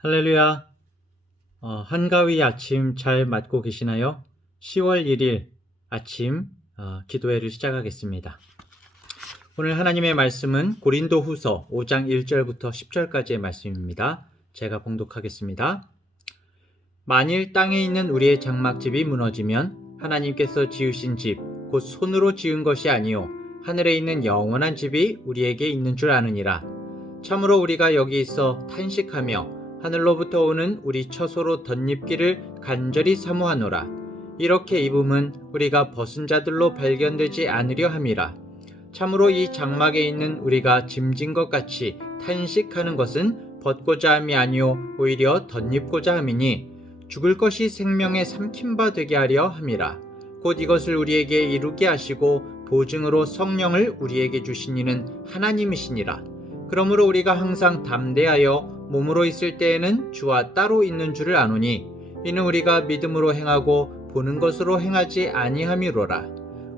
할렐루야. 한가위 아침 잘 맞고 계시나요? 10월 1일 아침 기도회를 시작하겠습니다. 오늘 하나님의 말씀은 고린도 후서 5장 1절부터 10절까지의 말씀입니다. 제가 봉독하겠습니다. 만일 땅에 있는 우리의 장막집이 무너지면 하나님께서 지으신 집, 곧 손으로 지은 것이 아니요 하늘에 있는 영원한 집이 우리에게 있는 줄 아느니라. 참으로 우리가 여기 있어 탄식하며 하늘로부터 오는 우리 처소로 덧입기를 간절히 사모하노라. 이렇게 입음은 우리가 벗은 자들로 발견되지 않으려 함이라. 참으로 이 장막에 있는 우리가 짐진 것 같이 탄식하는 것은 벗고자 함이 아니요 오히려 덧입고자 함이니 죽을 것이 생명에 삼킨 바 되게 하려 함이라. 곧 이것을 우리에게 이루게 하시고 보증으로 성령을 우리에게 주신 이는 하나님이시니라. 그러므로 우리가 항상 담대하여 몸으로 있을 때에는 주와 따로 있는 줄을 아노니 이는 우리가 믿음으로 행하고 보는 것으로 행하지 아니함이로라.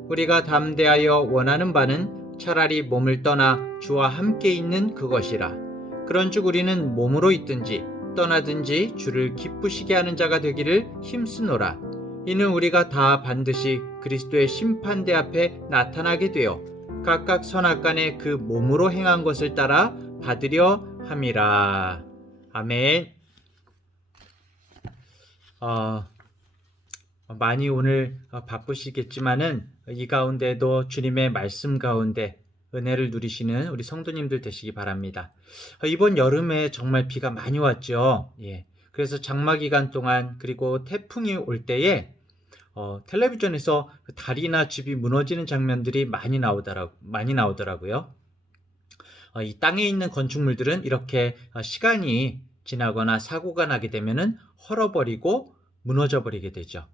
우리가 담대하여 원하는 바는 차라리 몸을 떠나 주와 함께 있는 그것이라. 그런즉 우리는 몸으로 있든지 떠나든지 주를 기쁘시게 하는 자가 되기를 힘쓰노라. 이는 우리가 다 반드시 그리스도의 심판대 앞에 나타나게 되어 각각 선악간에 그 몸으로 행한 것을 따라 받으려 함이라. 아멘. 많이 오늘 바쁘시겠지만은 이 가운데도 주님의 말씀 가운데 은혜를 누리시는 우리 성도님들 되시기 바랍니다. 이번 여름에 정말 비가 많이 왔죠. 예. 그래서 장마 기간 동안 그리고 태풍이 올 때에 텔레비전에서 다리나 집이 무너지는 장면들이 많이 나오더라고요. 이 땅에 있는 건축물들은 이렇게 시간이 지나거나 사고가 나게 되면은 헐어버리고 무너져 버리게 되죠.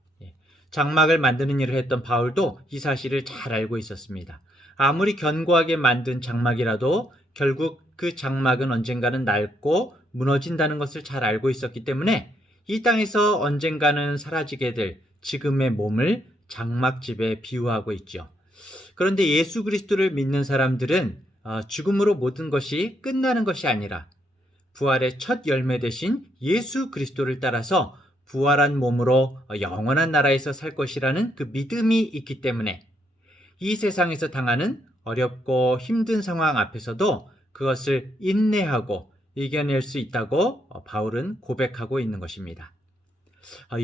장막을 만드는 일을 했던 바울도 이 사실을 잘 알고 있었습니다. 아무리 견고하게 만든 장막이라도 결국 그 장막은 언젠가는 낡고 무너진다는 것을 잘 알고 있었기 때문에 이 땅에서 언젠가는 사라지게 될 지금의 몸을 장막집에 비유하고 있죠. 그런데 예수 그리스도를 믿는 사람들은 죽음으로 모든 것이 끝나는 것이 아니라 부활의 첫 열매 되신 예수 그리스도를 따라서 부활한 몸으로 영원한 나라에서 살 것이라는 그 믿음이 있기 때문에 이 세상에서 당하는 어렵고 힘든 상황 앞에서도 그것을 인내하고 이겨낼 수 있다고 바울은 고백하고 있는 것입니다.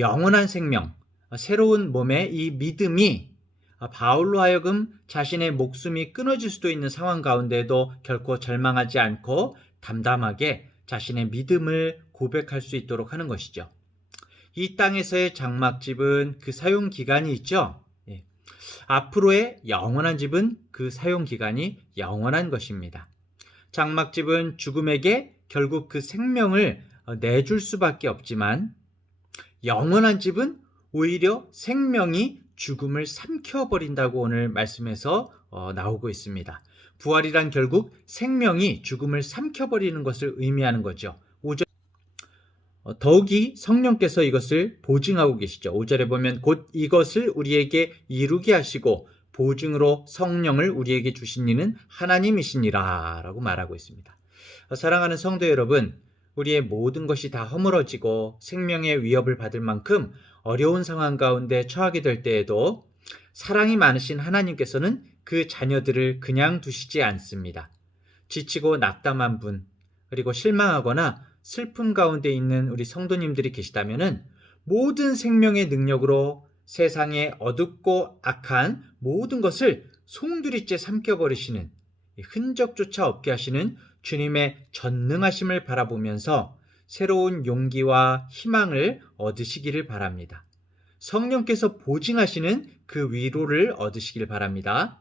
영원한 생명, 새로운 몸의 이 믿음이 바울로 하여금 자신의 목숨이 끊어질 수도 있는 상황 가운데도 결코 절망하지 않고 담담하게 자신의 믿음을 고백할 수 있도록 하는 것이죠. 이 땅에서의 장막집은 그 사용 기간이 있죠. 앞으로의 영원한 집은 그 사용 기간이 영원한 것입니다. 장막집은 죽음에게 결국 그 생명을 내줄 수밖에 없지만 영원한 집은 오히려 생명이 죽음을 삼켜버린다고 오늘 말씀에서 나오고 있습니다. 부활이란 결국 생명이 죽음을 삼켜버리는 것을 의미하는 거죠. 5절, 더욱이 성령께서 이것을 보증하고 계시죠. 5절에 보면 곧 이것을 우리에게 이루게 하시고 보증으로 성령을 우리에게 주신 이는 하나님이시니라 라고 말하고 있습니다. 사랑하는 성도 여러분, 우리의 모든 것이 다 허물어지고 생명의 위협을 받을 만큼 어려운 상황 가운데 처하게 될 때에도 사랑이 많으신 하나님께서는 그 자녀들을 그냥 두시지 않습니다. 지치고 낙담한 분, 그리고 실망하거나 슬픔 가운데 있는 우리 성도님들이 계시다면은 모든 생명의 능력으로 세상의 어둡고 악한 모든 것을 송두리째 삼켜버리시는 흔적조차 없게 하시는 주님의 전능하심을 바라보면서 새로운 용기와 희망을 얻으시기를 바랍니다. 성령께서 보증하시는 그 위로를 얻으시길 바랍니다.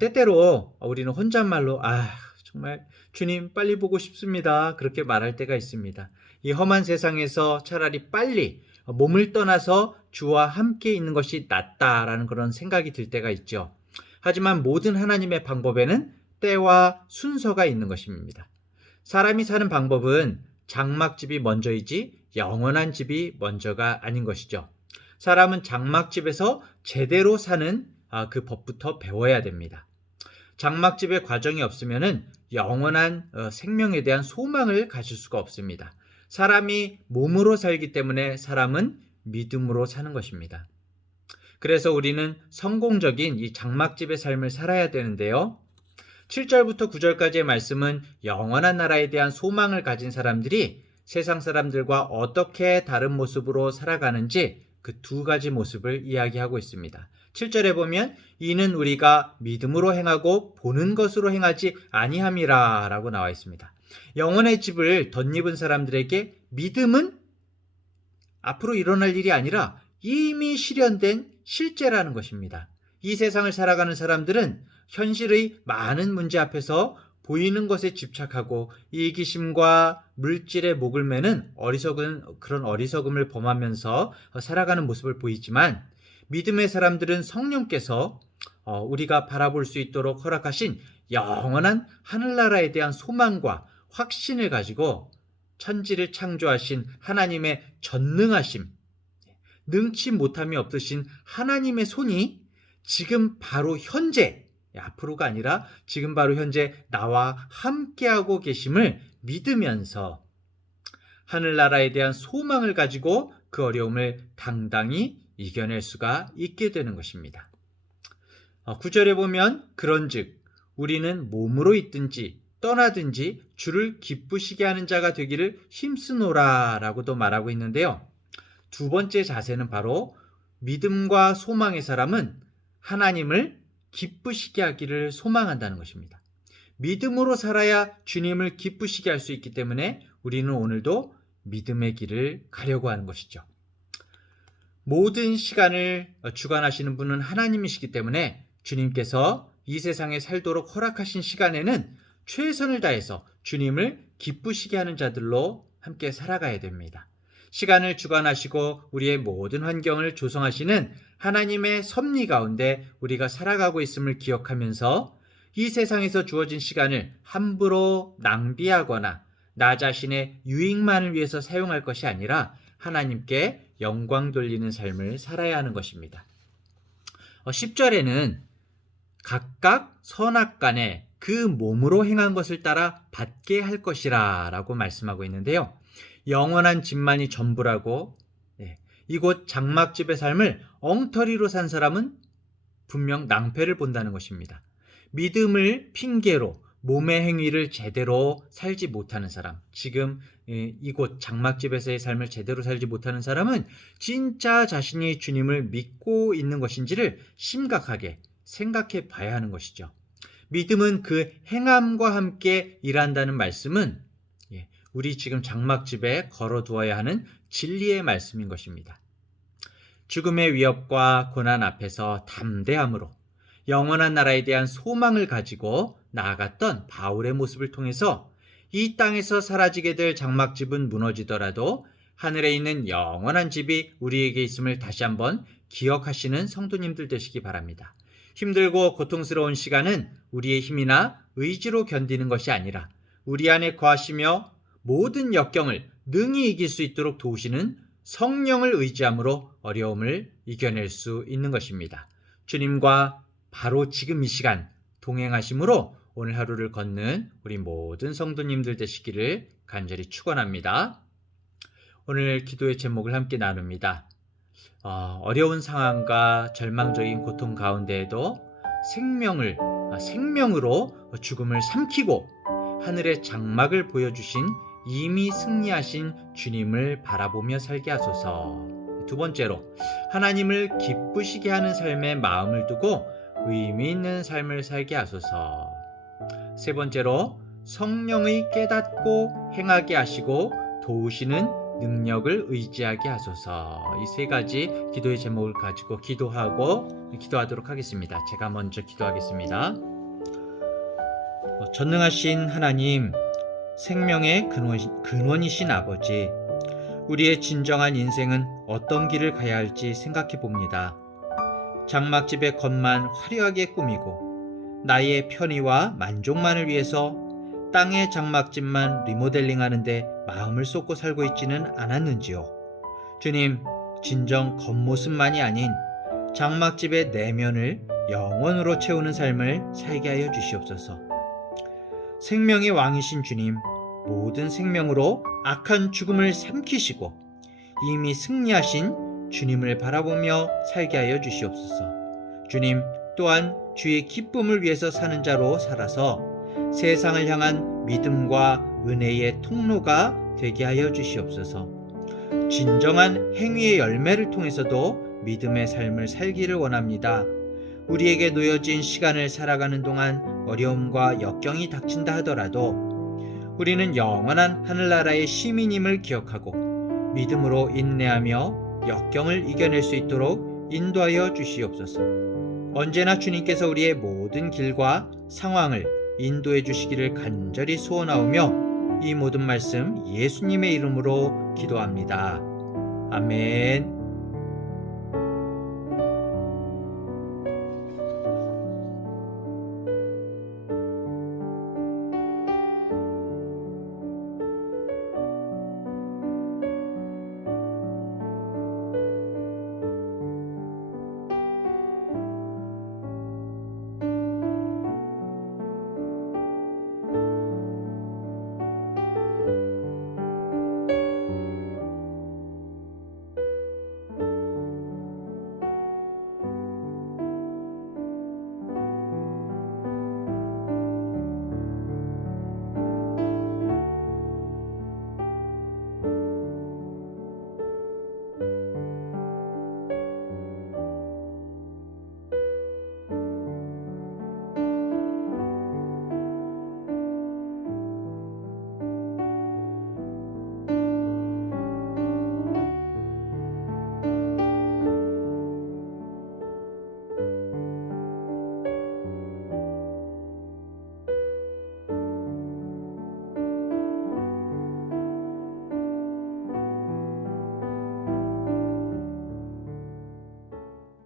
때때로 우리는 혼잣말로 정말 주님 빨리 보고 싶습니다. 그렇게 말할 때가 있습니다. 이 험한 세상에서 차라리 빨리 몸을 떠나서 주와 함께 있는 것이 낫다라는 그런 생각이 들 때가 있죠. 하지만 모든 하나님의 방법에는 때와 순서가 있는 것입니다. 사람이 사는 방법은 장막집이 먼저이지 영원한 집이 먼저가 아닌 것이죠. 사람은 장막집에서 제대로 사는 그 법부터 배워야 됩니다. 장막집의 과정이 없으면 영원한 생명에 대한 소망을 가질 수가 없습니다. 사람이 몸으로 살기 때문에 사람은 믿음으로 사는 것입니다. 그래서 우리는 성공적인 이 장막집의 삶을 살아야 되는데요. 7절부터 9절까지의 말씀은 영원한 나라에 대한 소망을 가진 사람들이 세상 사람들과 어떻게 다른 모습으로 살아가는지 그 두 가지 모습을 이야기하고 있습니다. 7절에 보면 이는 우리가 믿음으로 행하고 보는 것으로 행하지 아니함이라 라고 나와 있습니다. 영원의 집을 덧입은 사람들에게 믿음은 앞으로 일어날 일이 아니라 이미 실현된 실제라는 것입니다. 이 세상을 살아가는 사람들은 현실의 많은 문제 앞에서 보이는 것에 집착하고 이기심과 물질의 목을 매는 그런 어리석음을 범하면서 살아가는 모습을 보이지만, 믿음의 사람들은 성령께서 우리가 바라볼 수 있도록 허락하신 영원한 하늘나라에 대한 소망과 확신을 가지고 천지를 창조하신 하나님의 전능하심, 능치 못함이 없으신 하나님의 손이 지금 바로 현재, 앞으로가 아니라 지금 바로 현재 나와 함께하고 계심을 믿으면서 하늘나라에 대한 소망을 가지고 그 어려움을 당당히 이겨낼 수가 있게 되는 것입니다. 9절에 보면 그런즉 우리는 몸으로 있든지 떠나든지 주를 기쁘시게 하는 자가 되기를 힘쓰노라 라고도 말하고 있는데요. 두 번째 자세는 바로 믿음과 소망의 사람은 하나님을 기쁘시게 하기를 소망한다는 것입니다. 믿음으로 살아야 주님을 기쁘시게 할 수 있기 때문에 우리는 오늘도 믿음의 길을 가려고 하는 것이죠. 모든 시간을 주관하시는 분은 하나님이시기 때문에 주님께서 이 세상에 살도록 허락하신 시간에는 최선을 다해서 주님을 기쁘시게 하는 자들로 함께 살아가야 됩니다. 시간을 주관하시고 우리의 모든 환경을 조성하시는 하나님의 섭리 가운데 우리가 살아가고 있음을 기억하면서 이 세상에서 주어진 시간을 함부로 낭비하거나 나 자신의 유익만을 위해서 사용할 것이 아니라 하나님께 영광 돌리는 삶을 살아야 하는 것입니다. 10절에는 각각 선악간에 그 몸으로 행한 것을 따라 받게 할 것이라 라고 말씀하고 있는데요. 영원한 집만이 전부라고, 이곳 장막집의 삶을 엉터리로 산 사람은 분명 낭패를 본다는 것입니다. 믿음을 핑계로 몸의 행위를 제대로 살지 못하는 사람, 지금 이곳 장막집에서의 삶을 제대로 살지 못하는 사람은 진짜 자신이 주님을 믿고 있는 것인지를 심각하게 생각해 봐야 하는 것이죠. 믿음은 그 행함과 함께 일한다는 말씀은 우리 지금 장막집에 걸어두어야 하는 진리의 말씀인 것입니다. 죽음의 위협과 고난 앞에서 담대함으로 영원한 나라에 대한 소망을 가지고 나아갔던 바울의 모습을 통해서 이 땅에서 사라지게 될 장막집은 무너지더라도 하늘에 있는 영원한 집이 우리에게 있음을 다시 한번 기억하시는 성도님들 되시기 바랍니다. 힘들고 고통스러운 시간은 우리의 힘이나 의지로 견디는 것이 아니라 우리 안에 거하시며 모든 역경을 능히 이길 수 있도록 도우시는 성령을 의지함으로 어려움을 이겨낼 수 있는 것입니다. 주님과 바로 지금 이 시간 동행하심으로 오늘 하루를 걷는 우리 모든 성도님들 되시기를 간절히 축원합니다. 오늘 기도의 제목을 함께 나눕니다. 어려운 상황과 절망적인 고통 가운데에도 생명으로 죽음을 삼키고 하늘의 장막을 보여주신 이미 승리하신 주님을 바라보며 살게 하소서. 두 번째로 하나님을 기쁘시게 하는 삶에 마음을 두고 의미 있는 삶을 살게 하소서. 세 번째로 성령의 깨닫고 행하게 하시고 도우시는 능력을 의지하게 하소서. 이 세 가지 기도의 제목을 가지고 기도하도록 하겠습니다. 제가 먼저 기도하겠습니다. 전능하신 하나님, 생명의 근원이신 아버지, 우리의 진정한 인생은 어떤 길을 가야 할지 생각해 봅니다. 장막집의 겉만 화려하게 꾸미고 나의 편의와 만족만을 위해서 땅의 장막집만 리모델링하는데 마음을 쏟고 살고 있지는 않았는지요. 주님, 진정 겉모습만이 아닌 장막집의 내면을 영원으로 채우는 삶을 살게 하여 주시옵소서. 생명의 왕이신 주님, 모든 생명으로 악한 죽음을 삼키시고 이미 승리하신 주님을 바라보며 살게 하여 주시옵소서. 주님 또한 주의 기쁨을 위해서 사는 자로 살아서 세상을 향한 믿음과 은혜의 통로가 되게 하여 주시옵소서. 진정한 행위의 열매를 통해서도 믿음의 삶을 살기를 원합니다. 우리에게 놓여진 시간을 살아가는 동안 어려움과 역경이 닥친다 하더라도 우리는 영원한 하늘나라의 시민임을 기억하고 믿음으로 인내하며 역경을 이겨낼 수 있도록 인도하여 주시옵소서. 언제나 주님께서 우리의 모든 길과 상황을 인도해 주시기를 간절히 소원하오며 이 모든 말씀 예수님의 이름으로 기도합니다. 아멘.